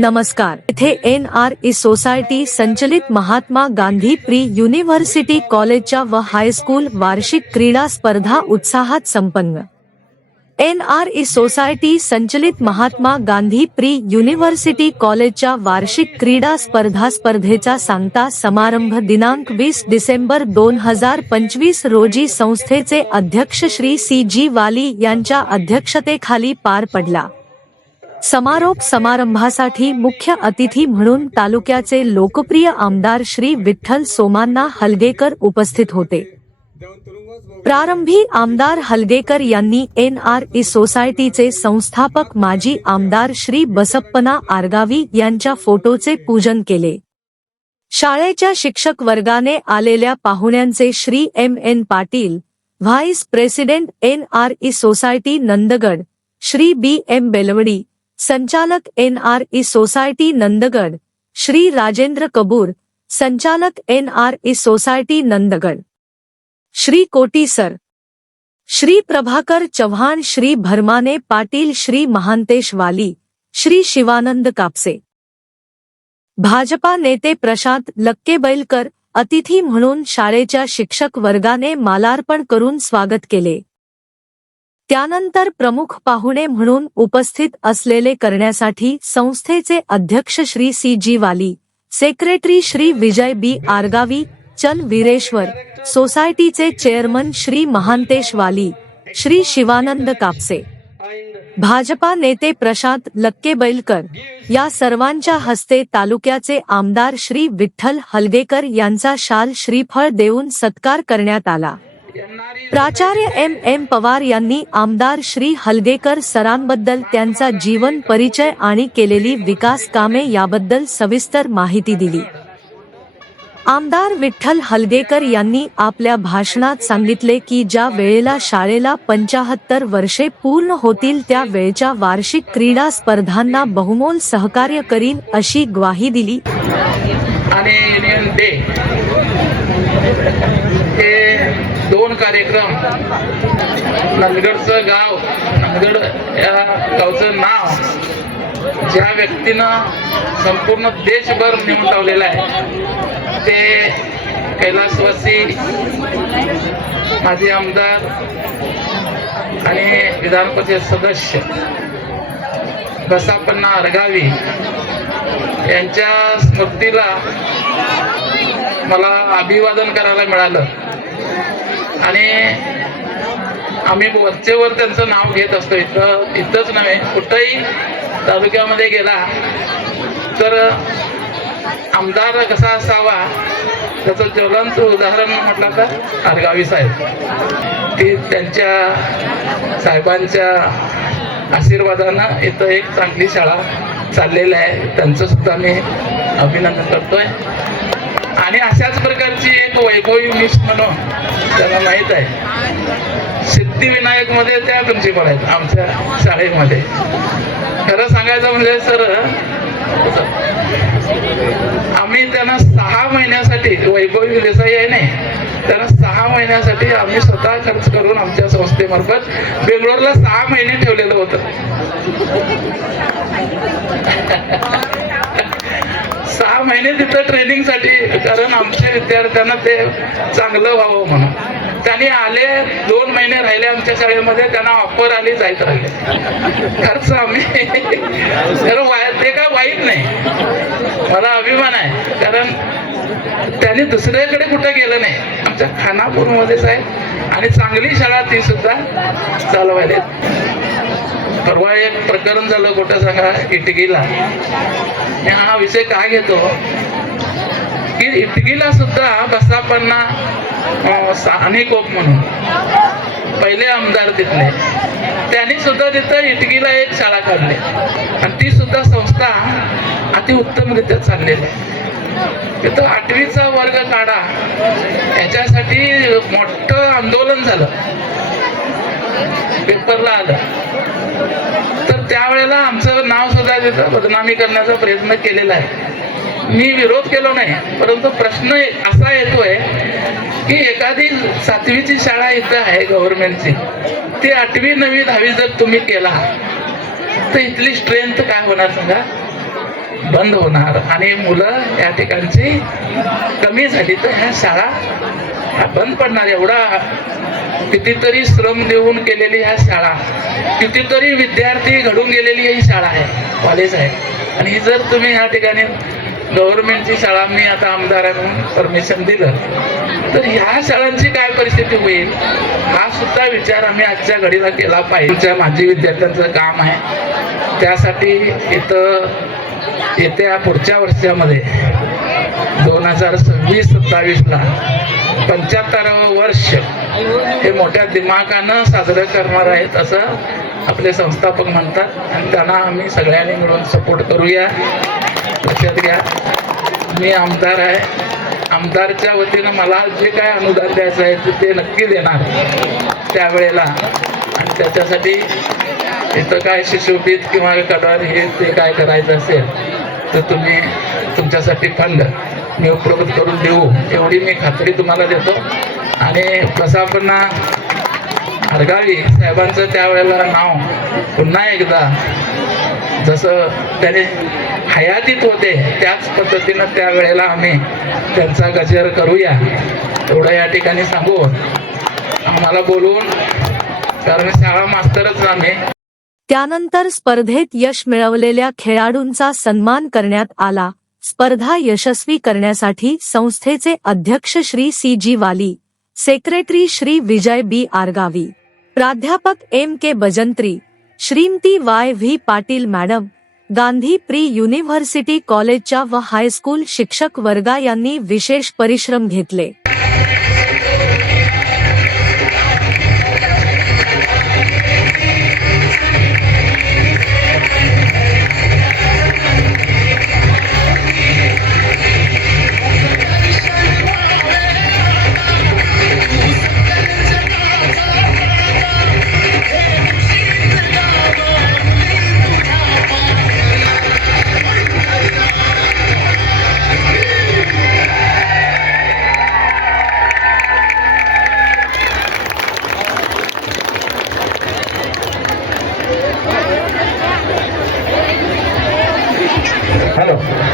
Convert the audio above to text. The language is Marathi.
नमस्कार। इथे NRE सोसायटी संचलित महात्मा गांधी प्री युनिव्हर्सिटी कॉलेजच्या व हायस्कूल वार्षिक क्रीडा स्पर्धा उत्साहात संपन्न। NRE सोसायटी संचलित महात्मा गांधी प्री युनिव्हर्सिटी कॉलेजच्या वार्षिक क्रीडा स्पर्धेचा सांगता समारंभ दिनांक 20 डिसेंबर 2025 रोजी संस्थेचे अध्यक्ष श्री CG वाली यांच्या अध्यक्षतेखाली पार पडला। समारोप समारंभासाठी मुख्य अतिथी म्हणून तालुक्याचे लोकप्रिय आमदार श्री विठ्ठल सोमांना हलगेकर उपस्थित होते। प्रारंभी आमदार हलगेकर यांनी NRE सोसायटीचे संस्थापक माजी आमदार श्री बसप्पना आरगावी यांच्या फोटोचे पूजन केले। शाळेच्या शिक्षक वर्गाने आलेल्या पाहुण्यांचे Shri MN Patil, vice president NRE society Nandgad, Shri BM Belwadi, संचालक NRE सोसायटी नंदगड, श्री राजेंद्र कपूर, संचालक NRE society Nandgad, Shri Koti sir, Shri Prabhakar Chavan, Shri Bharmane Patil, Shri Mahantesh Wali, Shri Shivanand Kapse, Bhajpa नेते प्रशांत लक्केबैलकर अतिथी म्हणून शाळेच्या शिक्षक वर्गाने मालार्पण करून स्वागत केले। त्यानंतर प्रमुख पाहुणे म्हणून उपस्थित असलेले करण्यासाठी संस्थेचे अध्यक्ष Shri CG Wali, secretary Shri Vijay B आरगावी, चल वीरेश्वर, सोसायटीचे चेअरमन श्री महांतेश वाली, श्री शिवानंद कापसे, भाजपा नेते प्रशांत लक्केबैलकर या सर्वांच्या हस्ते तालुक्याचे आमदार श्री विठ्ठल हलगेकर यांचा शाल श्रीफळ देऊन सत्कार करण्यात आला। प्राचार्य MM पवार यांनी आमदार श्री हलगेकर सरांबद्दल त्यांचा जीवन परिचय आणि केलेली विकास कामे याबद्दल सविस्तर माहिती दिली। आमदार विठ्ठल हलगेकर यांनी आपल्या भाषणात सांगितले की ज्या वेळेला शाळेला 75 वर्षे पूर्ण होतील त्या वेळच्या वार्षिक क्रीडा स्पर्धांना बहुमोल सहकार्य करीन अशी ग्वाही दिली। आणि युनियन डे हे दोन कार्यक्रम, नंदगडचं गाव, नंदगड या गावचं नाव ज्या व्यक्तीनं संपूर्ण देशभर नेऊन लावलेलं आहे ते कैलासवासी माजी आमदार आणि विधान परिषद सदस्य बसप्पना आरगावी यांच्या स्मृतीला मला अभिवादन करायला मिळालं आणि आम्ही वरचेवर त्यांचं नाव घेत असतो। इथंच नव्हे, कुठंही तालुक्यामध्ये गेला तर आमदार कसा असावा त्याचं ज्वलंत उदाहरण म्हटलं तर आरगावी साहेब। ती त्यांच्या साहेबांच्या आशीर्वादानं इथं एक चांगली शाळा चाललेली आहे, त्यांचं सुद्धा मी अभिनंदन करतोय। आणि अशाच प्रकारची एक वैभवी मिस म्हणून त्यांना माहित आहे, सिद्धिविनायक मध्ये त्या प्रिन्सिपल आहेत आमच्या शाळेमध्ये। खरं सांगायचं म्हणजे सर, आम्ही त्यांना 6 महिन्यासाठी, वैभवी देसाई आहे नाही, त्यांना 6 महिन्यासाठी आम्ही स्वतः खर्च करून आमच्या संस्थेमार्फत बेंगलोरला 6 महिने ठेवलेलं होतं। 6 महिने तिथं ट्रेनिंगसाठी, कारण आमच्या विद्यार्थ्यांना ते चांगलं व्हावं म्हणून। त्यांनी आले, 2 महिने राहिले आमच्या शाळेमध्ये, त्यांना ऑफर आली, जायचं राहिले। खर्च आम्ही खरं ते काय वाईट नाही, मला अभिमान आहे, कारण त्यांनी दुसऱ्याकडे कुठं गेलं नाही, आमच्या खानापूरमध्येच आहे आणि चांगली शाळा ती सुद्धा चालवायला। परवा एक प्रकरण झालं, कुठं सांगा, इटकीला। मी हा विषय का घेतो की इटकीला सुद्धा बसप्पना सानिकोप म्हणून पहिले आमदार तिथले, त्यांनी सुद्धा तिथं इटकीला एक शाळा काढली आणि ती सुद्धा संस्था अतिउत्तमरित्या चाललेली आहे। तिथं 8वीचा वर्ग काढा याच्यासाठी मोठं आंदोलन झालं, पेपरला आलं। तर त्यावेळेला आमचं नाव सुद्धा तिथं बदनामी करण्याचा प्रयत्न केलेला आहे। मी विरोध केलो नाही, परंतु प्रश्न असा येतोय की एखादी 7वीची शाळा इथं आहे गव्हर्नमेंटची, ती 8वी 9वी 10वी जर तुम्ही केला तर इथली स्ट्रेंथ काय होणार सांगा। बंद होणार आणि मुलं या ठिकाणची कमी झाली तर ह्या शाळा ह्या बंद पडणार. एवढा कितीतरी श्रम देऊन केलेली ह्या शाळा, कितीतरी विद्यार्थी घडून गेलेली ही शाळा आहे, कॉलेज आहे. आणि ही जर तुम्ही ह्या ठिकाणी गव्हर्नमेंटची शाळा, मी आता आमदार आहे म्हणून परमिशन दिलं, तर ह्या शाळांची काय परिस्थिती होईल हा सुद्धा विचार आम्ही आजच्या घडीला केला पाहिजे. आमच्या माजी विद्यार्थ्यांचं काम आहे. त्यासाठी इथं येत्या पुढच्या वर्षामध्ये 2026-27ला 75वं वर्ष हे मोठ्या दिमागानं साजरं करणार आहेत असं आपले संस्थापक म्हणतात. आणि त्यांना आम्ही सगळ्यांनी मिळून सपोर्ट करूया. लक्षात घ्या, मी आमदार आहे. आमदारच्या वतीनं मला जे काय अनुदान द्यायचं आहे ते नक्की देणार त्यावेळेला. आणि त्याच्यासाठी इथं काय शिशुपीठ किंवा कलर हे ते काय करायचं असेल तर तुम्ही तुमच्यासाठी फंड मी उपलब्ध करून देऊ एवढी मी खात्री तुम्हाला देतो. आणि बसापण्णा हरगावी साहेबांचं त्यावेळेला नाव पुन्हा एकदा जसं त्याने हयातीत होते त्याच पद्धतीनं त्यावेळेला आम्ही त्यांचा गजर करूया एवढं या ठिकाणी सांगू. आम्हाला बोलवून, कारण शाळा मास्तरच आम्ही. त्यानंतर स्पर्धेत यश मिळवलेल्या खेळाडूंचा सन्मान करण्यात आला. स्पर्धा यशस्वी करण्यासाठी संस्थेचे अध्यक्ष Shri CG Wali, secretary Shri Vijay B Aargavi, प्राध्यापक MK Bajantri, Shrimati YV Patil madam, Gandhi pre university कॉलेजच्या व हायस्कूल शिक्षक वर्गा यांनी विशेष परिश्रम घेतले. हॅलो.